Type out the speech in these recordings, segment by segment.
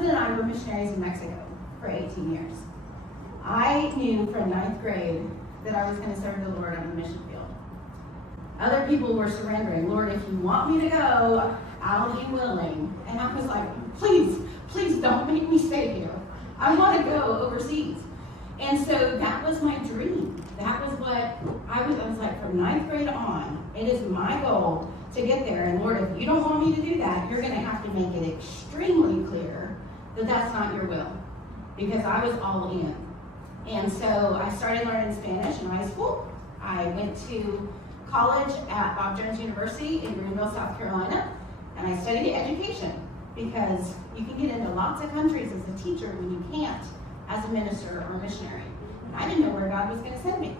husband and I were missionaries in Mexico for 18 years. I knew from 9th grade that I was going to serve the Lord on the mission field. Other people were surrendering. Lord, if you want me to go, I'll be willing. And I was like, please don't make me stay here. I want to go overseas. And so that was my dream. That was what I was like, from 9th grade on, it is my goal to get there. And Lord, if you don't want me to do that, you're going to have to make it extremely clear that that's not your will. Because I was all in. And so I started learning Spanish in high school. I went to college at Bob Jones University in Greenville, South Carolina. And I studied education because you can get into lots of countries as a teacher when you can't as a minister or missionary. And I didn't know where God was going to send me.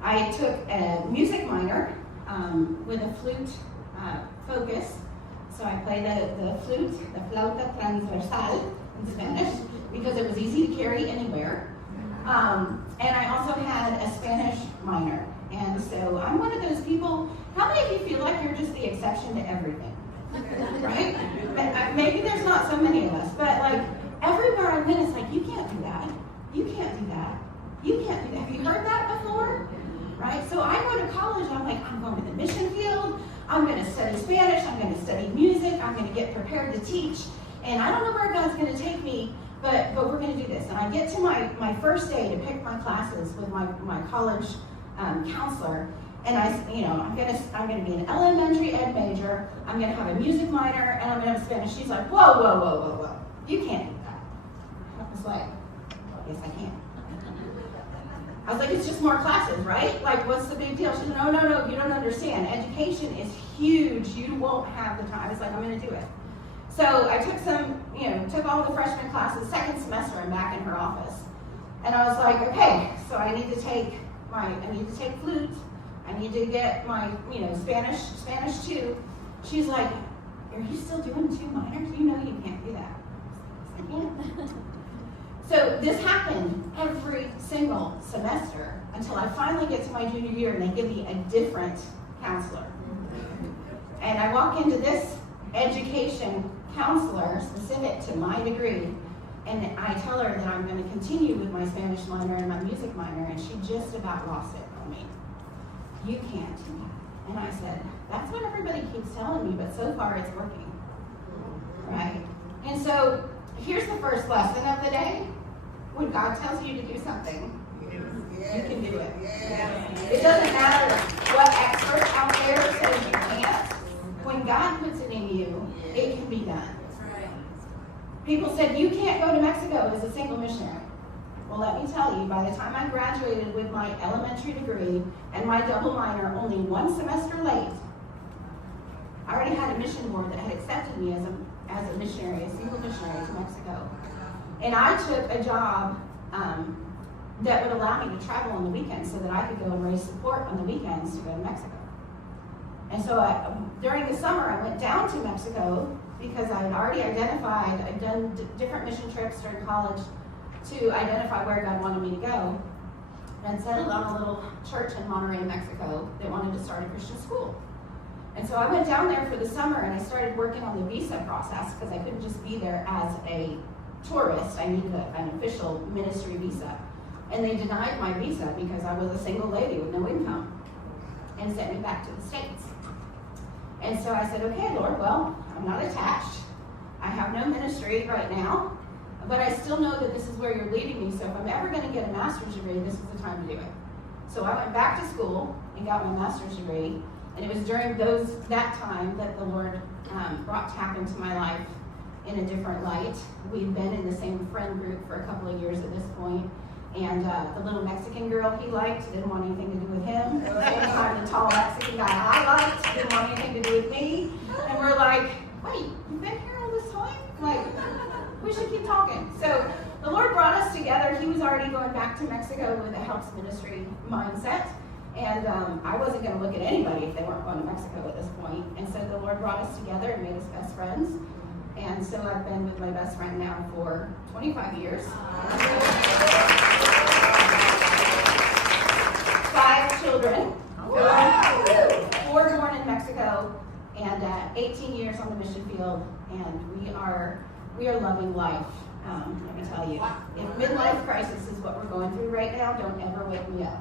I took a music minor with a flute focus. So I played the flute, the flauta transversal in Spanish, because it was easy to carry anywhere. And I also had a Spanish minor. And so I'm one of those people, how many of you feel like you're just the exception to everything? Right? Maybe there's not so many of us, but like everywhere I went, it's like, you can't do that. You can't do that. You can't do that. Have you heard that before? Right? So I go to college, I'm like, I'm going to the mission field. I'm going to study Spanish. I'm going to study music. I'm going to get prepared to teach. And I don't know where God's going to take me, but we're going to do this. And I get to my first day to pick my classes with my college counselor. And I'm going to be an elementary ed major. I'm going to have a music minor, and I'm going to have Spanish. She's like, whoa. You can't do that. I was like, yes, I can. I was like, it's just more classes, right? Like, what's the big deal? She said, no, you don't understand. Education is huge. You won't have the time. I was like, I'm going to do it. So I took all the freshman classes. Second semester, I'm back in her office. And I was like, okay, so I need to take flute. I need to get my, Spanish 2. She's like, are you still doing 2 minors? You know you can't do that. I can't. So this happened every single semester until I finally get to my junior year and they give me a different counselor. And I walk into this education counselor specific to my degree, and I tell her that I'm going to continue with my Spanish minor and my music minor, and she just about lost it on me. You can't do that. And I said, that's what everybody keeps telling me, but so far it's working. Right? And so here's the first lesson of the day. When God tells you to do something, you can do it. It doesn't matter what expert out there says you can't. When God puts it in you, it can be done. People said, you can't go to Mexico as a single missionary. Well, let me tell you, by the time I graduated with my elementary degree and my double minor only 1 semester late, I already had a mission board that had accepted me as a missionary, a single missionary to Mexico. And I took a job that would allow me to travel on the weekends so that I could go and raise support on the weekends to go to Mexico. And so during the summer, I went down to Mexico because I had already identified, I'd done different mission trips during college to identify where God wanted me to go, and settled on a little church in Monterrey, Mexico that wanted to start a Christian school. And so I went down there for the summer and I started working on the visa process because I couldn't just be there as a tourist. I needed an official ministry visa. And they denied my visa because I was a single lady with no income and sent me back to the States. And so I said, okay, Lord, well, I'm not attached. I have no ministry right now, but I still know that this is where you're leading me. So if I'm ever going to get a master's degree, this is the time to do it. So I went back to school and got my master's degree. And it was during that time that the Lord brought TAP into my life in a different light. We'd been in the same friend group for a couple of years at this point. And the little Mexican girl he liked didn't want anything to do with him. At the same time, the tall Mexican guy I liked didn't want anything to do with me. And we're like, wait, you've been here all this time? Like, we should keep talking. So the Lord brought us together. He was already going back to Mexico with a helps ministry mindset. And I wasn't going to look at anybody if they weren't going to Mexico at this point. And so the Lord brought us together and made us best friends. And so I've been with my best friend now for 25 years. 5 children. 4 born in Mexico, and 18 years on the mission field. And we are we are loving life. Let me tell you, if midlife crisis is what we're going through right now, don't ever wake me up.